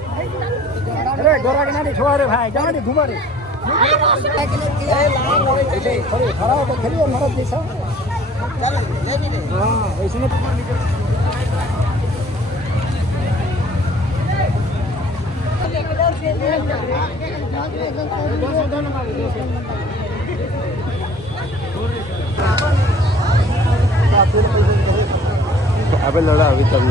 अरे डोरा के ना छोड़ रे भाई, जाने दे घुमा रे। थोड़ी खड़ा हो तो खेलिए मरद जैसा। चल ले भी दे। हां इसने अबे लड़ा अभी तब